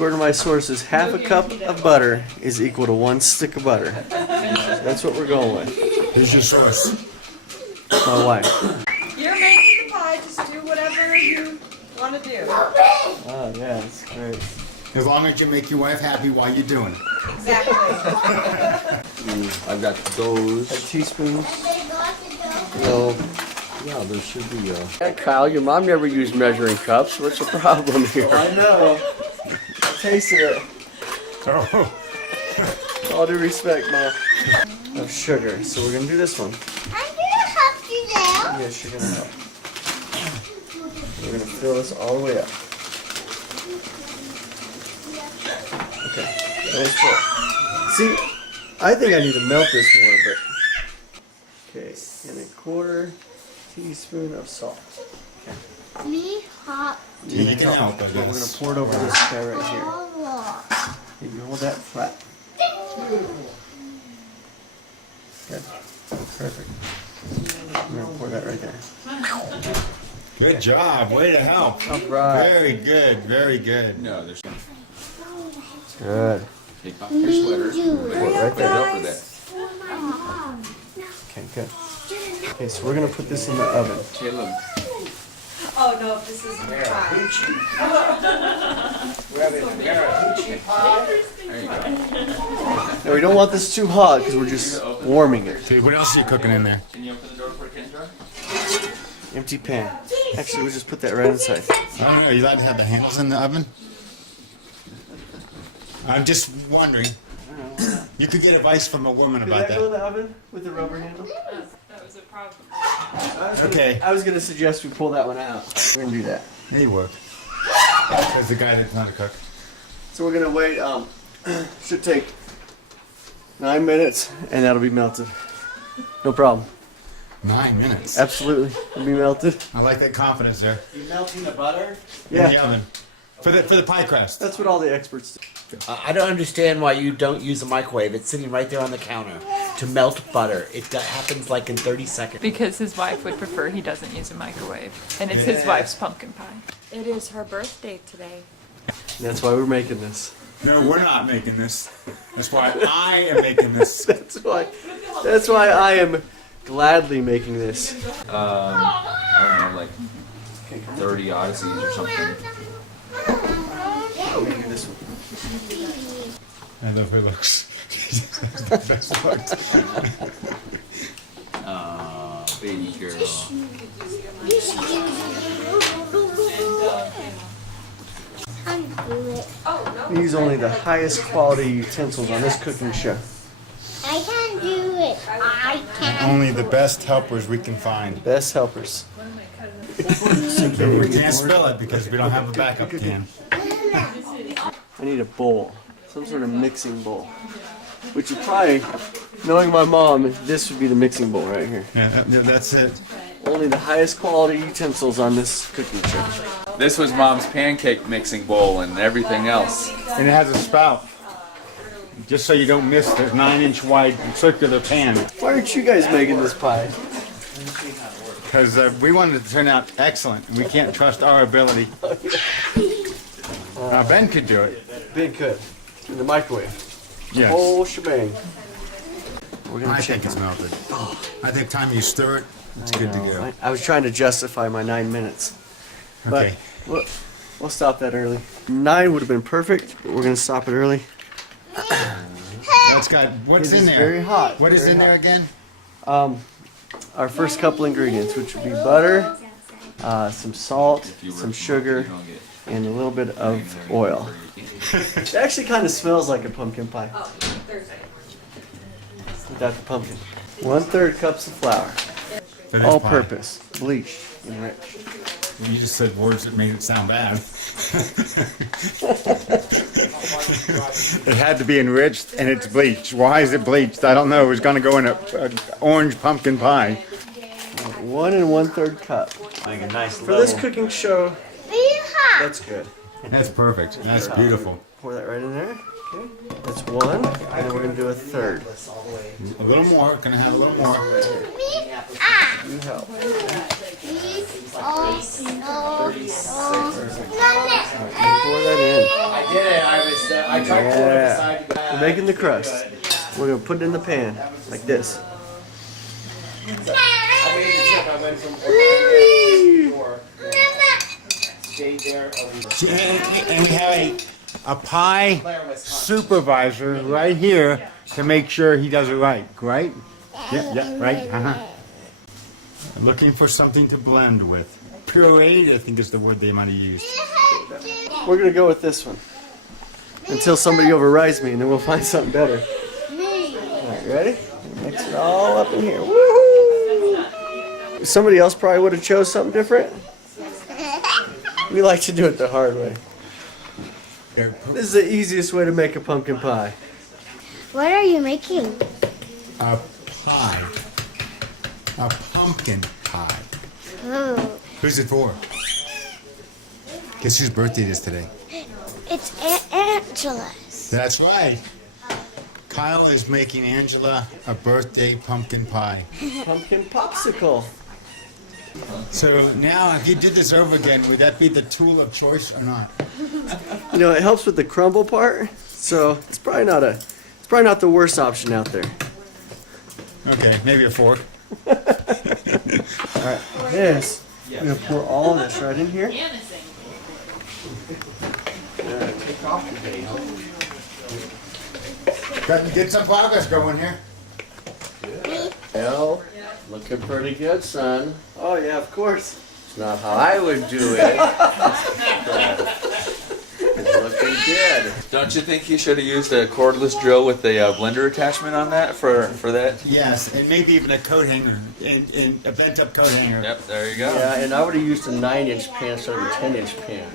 According to my sources, half a cup of butter is equal to 1 stick of butter. That's what we're going with. Who's your source? My wife. You're making the pie, just do whatever you want to do. Oh yeah, that's great. As long as you make your wife happy while you're doing it. Exactly. I've got those. A teaspoon. No. Yeah, there should be Yeah, Kyle, your mom never used measuring cups. What's the problem here? I know. I tasted it. Oh. All due respect, Mom. Of sugar. So we're gonna do this one. I'm gonna help you now. Yes, you're gonna help. We're gonna fill this all the way up. Okay. Nice pour. See, I think I need to melt this more, but okay. And a quarter teaspoon of salt. Me hot. You can help, I But we're gonna guess. pour it over this guy right here. You can hold that flat. Good. Perfect. I'm gonna pour that right there. Good job. Way to help. All right. Very good. Very good. No, there's Good. take off your sweater. Right there. Help with that. Okay, good. Okay, so we're gonna put this in the oven. Caleb. Oh no, this is pie. There you go. No, we don't want this too hot because we're just warming it. Okay, what else are you cooking in there? Can you open the door for Kendra? Empty pan. Actually, we'll just put that right inside. I don't know. Are you allowed to have the handles in the oven? I'm just wondering. You could get advice from a woman about Could that go in that. the oven with the rubber handle? That was a problem. Okay. I was gonna suggest we pull that one out. We're gonna do that. There you work. As the guy that's not a cook. So we're gonna wait. Should take 9 minutes, and that'll be melted. No problem. 9 minutes. Absolutely, it'll be melted. I like that confidence there. You melting the butter? In the Yeah, oven. For the pie crust. that's what all the experts do. I don't understand why you don't use a microwave. It's sitting right there on the counter to melt butter. It happens like in 30 seconds. Because his wife would prefer he doesn't use a microwave. And it's his wife's pumpkin pie. It is her birthday today. That's why we're making this. No, we're not making this. That's why I am making this. That's why I am gladly making this. I don't know, like 30 Odysseys or something. Oh, we can do this one. I love her looks. Baby girl. We use only the highest quality utensils on this cooking show. I can do it. I can. Only the best helpers we can find. Best helpers. We can't spill it because we don't have a backup can. I need a bowl, some sort of mixing bowl. Which would probably, knowing my mom, this would be the mixing bowl right here. Yeah, that's it. Only the highest quality utensils on this cooking show. This was Mom's pancake mixing bowl and everything else. And it has a spout. Just so you don't miss the 9-inch wide circular pan. Why aren't you guys making this pie? Because we wanted it to turn out excellent. And we can't trust our ability. Now Ben could do it. Big cut. In the microwave. Yes. Whole shebang. We're gonna I check think it's it. melted. I think time you stir it, it's good to go. I was trying to justify my 9 minutes. Okay. But we'll stop that early. 9 would have been perfect, but we're gonna stop it early. That's got, what's It in is there? very hot. What is very in there hot. again? Our first couple ingredients, which would be butter, some salt, You some were- sugar, you don't get and a little bit of oil. It actually kind of smells like a pumpkin pie without the pumpkin. 1/3 cups of flour, For this all pie. purpose, bleached, enriched. You just said words that made it sound bad. It had to be enriched and it's bleached. Why is it bleached? I don't know. It was going to go in a orange pumpkin pie. 1 1/3 cup. Like a nice For this cooking show, Be hot. that's good. That's perfect. That's beautiful. Pour that right in there. Okay, that's 1, and then we're gonna do a 1/3. A little more. Can I have a little more? Me ah. You help. Oh, no. Pour that in. I did it. I I tried pulling it aside. We're making the crust. We're gonna put it in the pan like this. I made the trip. I went from stayed there. And we have a pie supervisor right here to make sure he does it right, right? Yeah, right, I'm looking for something to blend with. Pureed, I think is the word they might have used. We're gonna go with this one until somebody overrides me, and then we'll find something better. Alright, ready? Mix it all up in here. Woohoo! Somebody else probably would have chose something different. We like to do it the hard way. This is the easiest way to make a pumpkin pie. What are you making? A pie. A pumpkin pie. Oh, Who's it for? Guess whose birthday it is today? it's Angela's. That's right. Kyle is making Angela a birthday pumpkin pie. Pumpkin popsicle. So now, if you did this over again, would that be the tool of choice or not? You know, it helps with the crumble part, so it's probably not the worst option out there. Okay, maybe a fork. This, I'm gonna pour all of this right in here. Get some progress going here. Well, looking pretty good, son. Oh yeah, of course. It's not how I would do it. It's looking good. Don't you think you should have used a cordless drill with the blender attachment on that for that? Yes, and maybe even a coat hanger, and a bent-up coat hanger. Yep, there you go. Yeah, and I would have used a 9-inch pan instead of a 10-inch pan.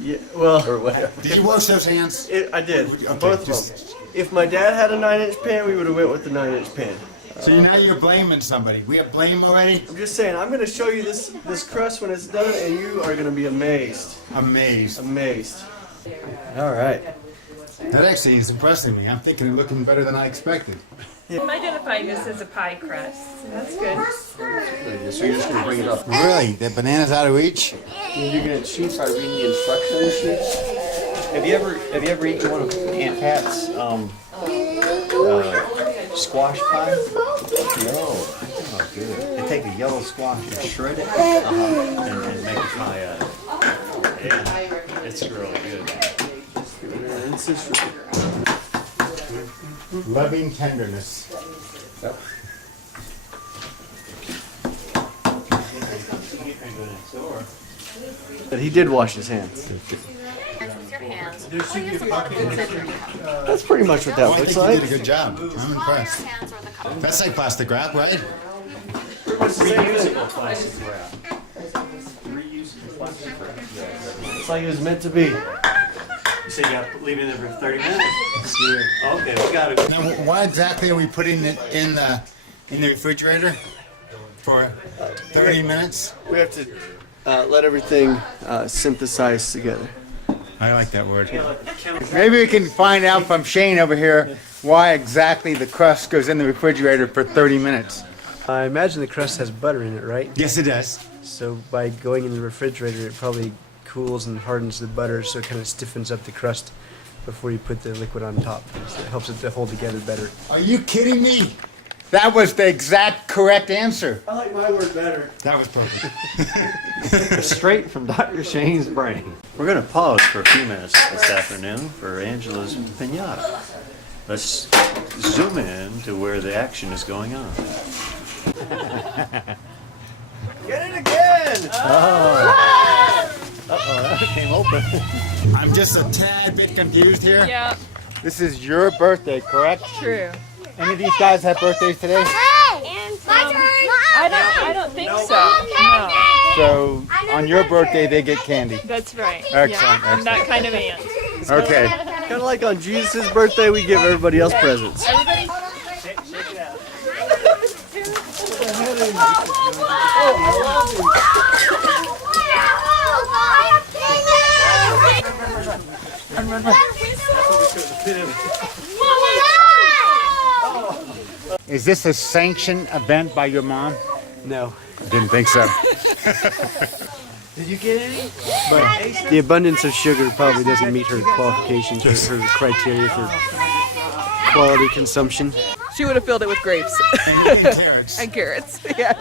Yeah, well, Or whatever. Did you wash those hands? I did. Okay, Both of them. If my dad had a 9-inch pan, we would have went with the 9-inch pan. So now you're blaming somebody. We have blame already? I'm just saying, I'm gonna show you this crust when it's done, and you are gonna be amazed. Amazed. Amazed. All right. That actually is impressing me. I'm thinking it's looking better than I expected. I'm identifying this as a pie crust. So that's good. So you're just going to bring it up. Really? The banana's out of reach? You're going to cheat by reading the instruction sheets? Have you ever eaten one of Aunt Pat's squash pie? No. Oh, good. They take a yellow squash and shred it and make a pie out of it. Yeah, it's really good. It's just Loving tenderness. But he did wash his hands. That's pretty much what that I looks think you like. did a good job. I'm impressed. That's like plastic wrap, right? Reusable plastic wrap. Reusable plastic wrap. It's like it was meant to be. You say you got to leave it in there for 30 minutes? Okay, we got it. Now, why exactly are we putting it in the refrigerator for 30 minutes? We have to let everything synthesize together. I like that word. Maybe we can find out from Shane over here why exactly the crust goes in the refrigerator for 30 minutes. I imagine the crust has butter in it, right? Yes, it does. So by going in the refrigerator, it probably cools and hardens the butter, so it kind of stiffens up the crust before you put the liquid on top. So it helps it to hold together better. Are you kidding me? That was the exact correct answer. I like my word better. That was perfect. Straight from Dr. Shane's brain. We're going to pause for a few minutes this afternoon for Angela's pinata. Let's zoom in to where the action is going on. Get it again! That came open. I'm just a tad bit confused here. Yeah, This is your birthday, correct? true. Any of these guys have birthdays today? Hey! My turn! I don't think so. No, So on your birthday, they get candy. that's right. Excellent, Yeah, I'm that kind of aunt. Okay. Kind of like on Jesus' birthday, we give everybody else presents. Everybody, Is this a sanctioned event by your mom? No. Didn't think so. Did you get any? But the abundance of sugar probably doesn't meet her qualifications or her criteria for quality consumption. She would have filled it with grapes And carrots. and carrots. Yeah.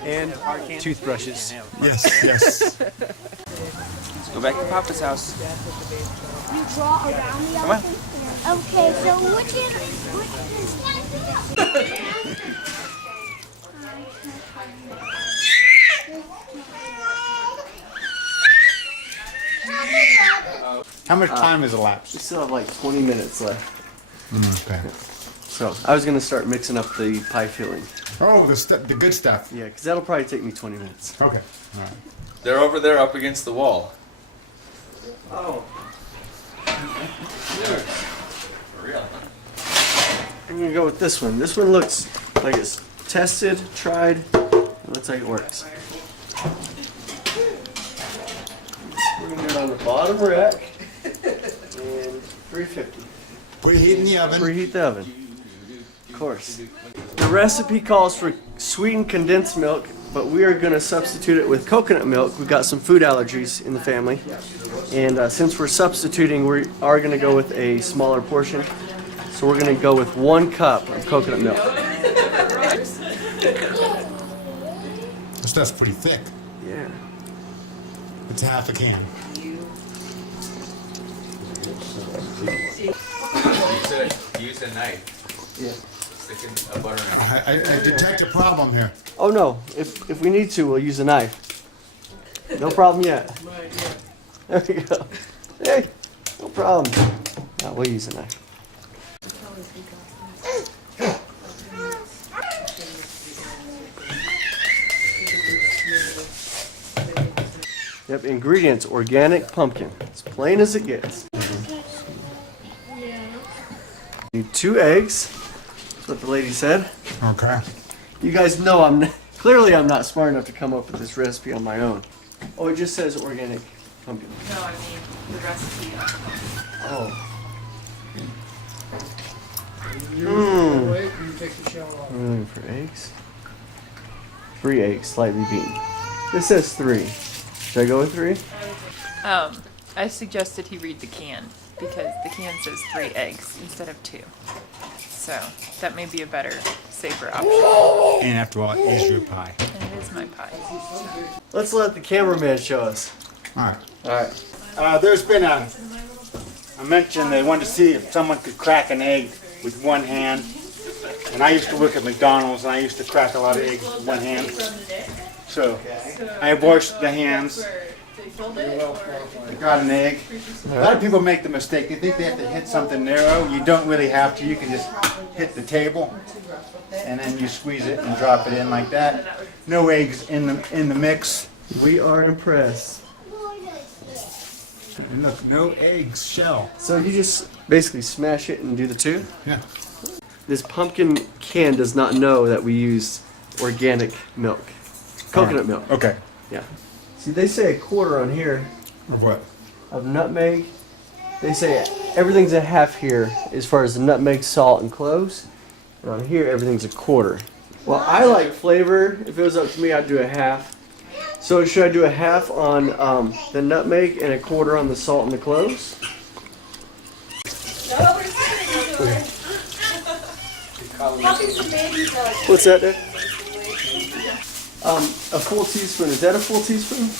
And toothbrushes. Yes, yes. Let's go back to Papa's house. You draw around the elephant? Okay, so what How much time has We elapsed? still have like 20 minutes left. Okay. So I was gonna start mixing up the pie filling. Oh, the good stuff. Yeah, because that'll probably take me 20 minutes. Okay. All right. They're over there up against the wall. Oh. For real. I'm gonna go with this one. This one looks like it's tested, tried. It looks like it works. We're gonna do it on the bottom rack. And 350. Put it in the oven. Preheat the oven. Of course. The recipe calls for sweetened condensed milk, but we are going to substitute it with coconut milk. We've got some food allergies in the family. And since we're substituting, we are going to go with a smaller portion. So we're going to go with 1 cup of coconut milk. This stuff's pretty thick. Yeah. It's half a can. Use a knife. Yeah. Sticking a butter in. I detect a problem here. Oh no, if we need to, we'll use a knife. No problem yet. There we go. Hey, no problem. No, we'll use a knife. Yep, ingredients, organic pumpkin. As plain as it gets. Need 2 eggs. That's what the lady said. Okay. You guys know clearly I'm not smart enough to come up with this recipe on my own. Oh, it just says organic pumpkin. No, I mean the recipe. Oh. I'm looking for eggs. 3 eggs, slightly beaten. This says 3. Should I go with 3? I suggested he read the can because the can says 3 eggs instead of 2. So that may be a better, safer option. And after all, it is your pie. And it is my pie. Let's let the cameraman show us. All right. All right. There's been a mention they wanted to see if someone could crack an egg with one hand. And I used to work at McDonald's and I used to crack a lot of eggs with one hand. So I washed the hands. I got an egg. A lot of people make the mistake. They think they have to hit something narrow. You don't really have to. You can just hit the table and then you squeeze it and drop it in like that. No eggs in the mix. We are impressed. And look, no eggs shell. So you just basically smash it and do the 2? Yeah. This pumpkin can does not know that we use organic milk. Coconut milk. Okay. Yeah. See, they say a quarter on here Of what? of nutmeg. They say everything's a half here as far as the nutmeg, salt, and cloves. And on here, everything's a quarter. Well, I like flavor. If it was up to me, I'd do a half. So should I do a half on the nutmeg and a quarter on the salt and the cloves? What's that, Dick? A full teaspoon. Is that a full teaspoon?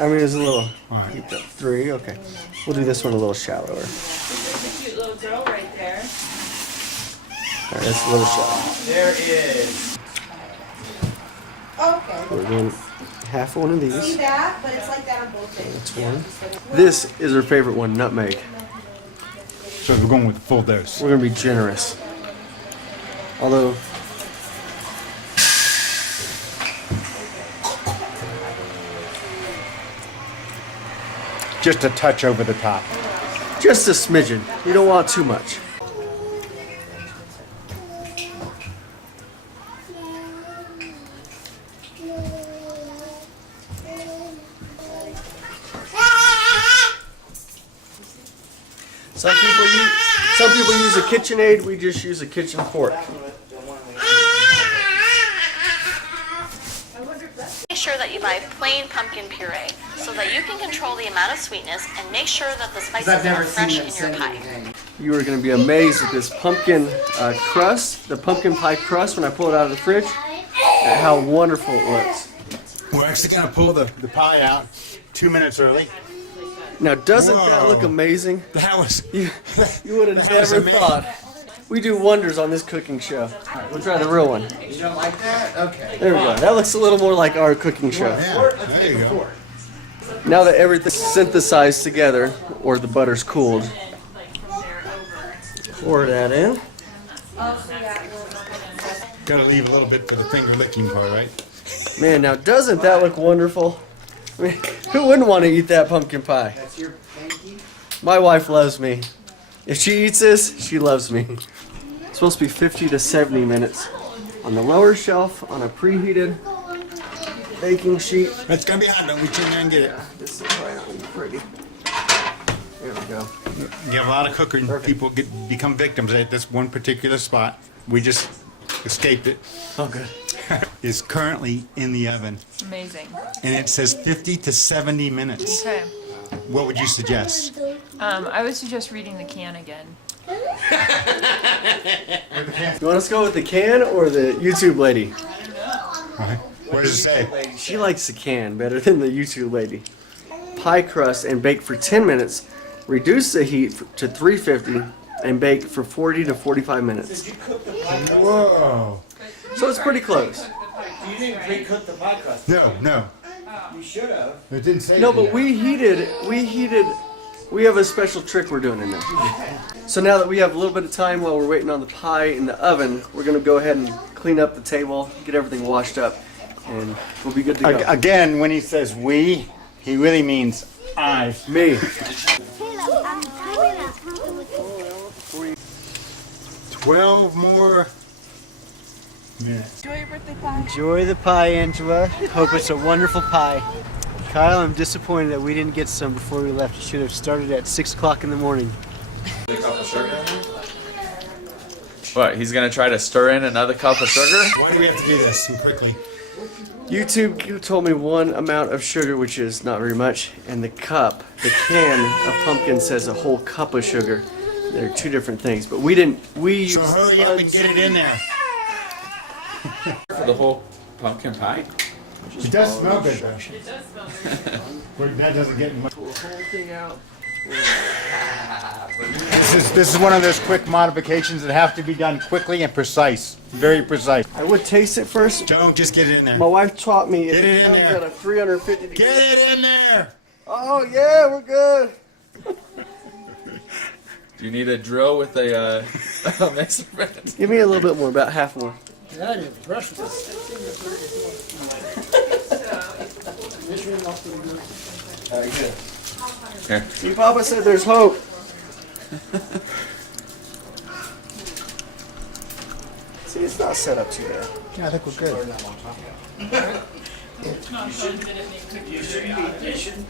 I mean, it's a little. Alright. Keep that 3. Okay. We'll do this one a little shallower. All There's a cute little girl right there. right, that's a little shallow. There is. Okay. We're doing half one of See these. that? But it's like that on both things. That's one. This is her favorite one, nutmeg. So we're going with the full dose. We're gonna be generous. Although. Just a touch over the top. Just a smidgen. You don't want too much. Some people use a KitchenAid. We just use a kitchen fork. Make sure sure that you buy plain pumpkin puree so that you can control the amount of sweetness and make sure that the spices are fresh in your pie. You are going to be amazed at this pumpkin crust, the pumpkin pie crust when I pull it out of the fridge, and how wonderful it looks. We're actually going to pull the pie out 2 minutes early. Now, doesn't that Whoa. look amazing? That was... You would have That was never amazing. thought. We do wonders on this cooking show. We'll try the real one. You don't like that? Okay. There we go. That looks a little more like our cooking show. Yeah, there you go. Now that everything's synthesized together, or the butter's cooled, pour that in. Gotta leave a little bit for the finger licking part, right? Man, now doesn't that look wonderful? I mean, who wouldn't want to eat that pumpkin pie? That's your hanky? My wife loves me. If she eats this, she loves me. It's supposed to be 50 to 70 minutes on the lower shelf on a preheated baking sheet. It's gonna be hot, don't reach in there and get it. This is probably not gonna be pretty. There we go. You have a lot of cooking people become victims at this one particular spot. We just escaped it. Oh, good. Is currently in the oven, Amazing. and it says 50 to 70 minutes. Okay. What would you suggest? I would suggest reading the can again. You want us to go with the can or the YouTube lady? What does it say? She likes the can better than the YouTube lady. Pie crust and bake for 10 minutes. Reduce the heat to 350 and bake for 40 to 45 minutes. Whoa. So it's pretty close. You didn't pre-cook the pie crust. No. You should have. It didn't say. No, but we have a special trick we're doing in there. So now that we have a little bit of time while we're waiting on the pie in the oven, we're gonna go ahead and clean up the table, get everything washed up, and we'll be good to go. Again, when he says we, he really means I. Me. 12 more minutes. Enjoy your birthday pie. Enjoy the pie, Angela. Hope it's a wonderful pie. Kyle, I'm disappointed that we didn't get some before we left. You should have started at 6 o'clock in the morning. What? He's gonna try to stir in another cup of sugar? Why do we have to do this so quickly? YouTube told me one amount of sugar, which is not very much, and the can of pumpkin says a whole cup of sugar. They're two different things, but we didn't. We So used hurry up and get it in there. For the whole pumpkin pie? It does smell good though. It does smell very good. That doesn't get much. pull the whole thing out. This is one of those quick modifications that have to be done quickly and precise. Very precise. I would taste it first. Don't just get it in there. My wife taught me Get it in comes there. at a 350 degrees. Get it in there. Oh yeah, we're good. Do you need a drill with a mixer? Give me a little bit more, about half more. Very good. Here. See, Papa said there's hope. See, it's not set up too bad. Yeah, I think we're good.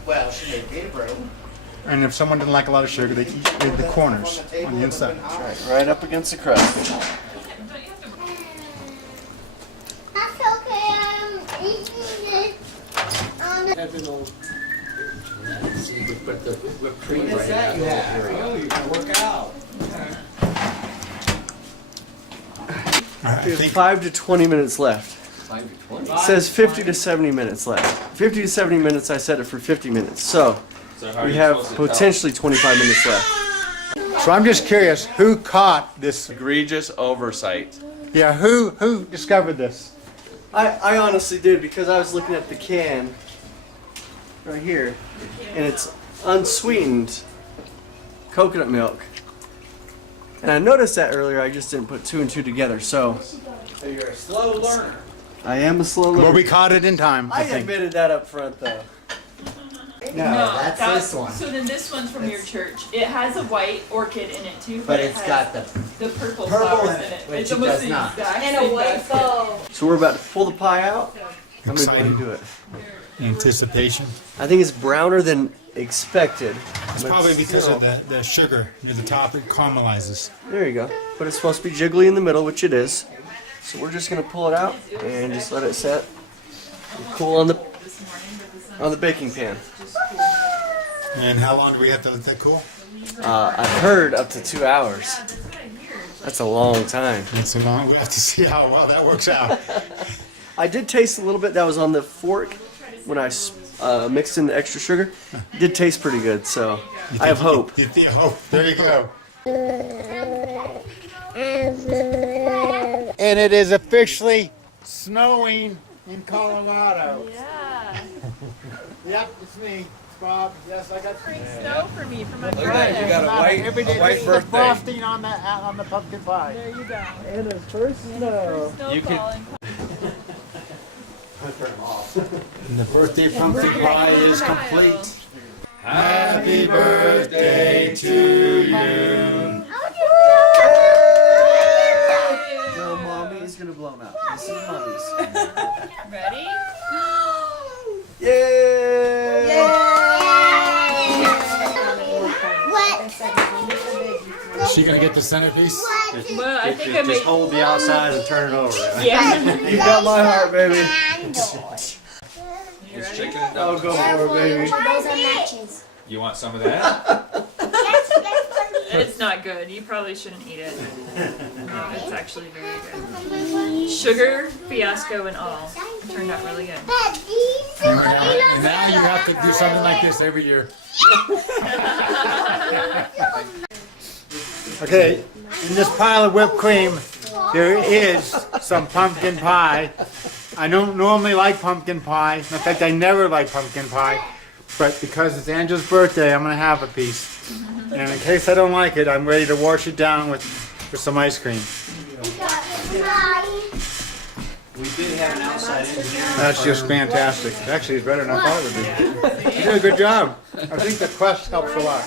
Well, she made Gabriel. And if someone didn't like a lot of sugar, they eat the corners on the inside. Right up against the crust. That's okay. I'm eating it on the So you could put the whipped cream right in that area. Oh, you can work out. There's 5 to 20 minutes left. It says 50 to 70 minutes left. 50 to 70 minutes, I set it for 50 minutes. So we have potentially 25 minutes left. So I'm just curious, who caught this? Egregious oversight. Yeah, who discovered this? I honestly did, because I was looking at the can right here, and it's unsweetened coconut milk. And I noticed that earlier, I just didn't put 2 and 2 together. So You're a slow learner. I am a slow Well, learner. we caught it in time, I I think. admitted that up front, though. No, that's this one. So then this one's from your church. It has a white orchid in it too, But it it's has got the purple purple flowers in in it, it. which It's it almost does the not. exact and same a white basket. bow. So we're about to pull the pie out. I'm going to do it. Anticipation. I think it's browner than expected. It's but probably because still- of the sugar near the top. It caramelizes. There you go. But it's supposed to be jiggly in the middle, which it is. So we're just going to pull it out and just let it set. Cool on the on the baking pan. And how long do we have to let that cool? I've heard up to 2 hours. That's a long time. That's a long. We have to see how well that works out. I did taste a little bit that was on the fork when I mixed in the extra sugar. It did taste pretty good, so I have hope. You think hope? There you go. And it is officially snowing in Colorado. Yeah. Yep, it's me, it's Bob. Yes, I got Snow for me for my Look at that, you got a every day. white This is the birthday. frosting on the pumpkin pie. There you go. And the first snow. Snow You could- falling. And the birthday pumpkin pie is complete. Happy birthday to you. No, mommy is gonna blow now. This is mommy's. Ready? Yay! Is she gonna get the centerpiece? Well, I think I Just made. hold the outside and turn it over. Yeah. You got my heart, baby. He's shaking it I'll down. go for it, baby. Those are matches. You want some of that? It's not good. You probably shouldn't eat it. No, it's actually very good. Sugar, fiasco, and all turned out really good. But these are And now you have to do something like this every year. Okay, in this pile of whipped cream, there is some pumpkin pie. I don't normally like pumpkin pie. In fact, I never like pumpkin pie. But because it's Angela's birthday, I'm gonna have a piece. And in case I don't like it, I'm ready to wash it down with some ice cream. We did have an outside engineer. That's just fantastic. Actually, it's better than I thought it would be. You did a good job. I think the crust helps a lot.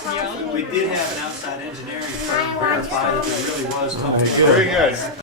We did have an outside engineering firm verify that there really was no. Very good.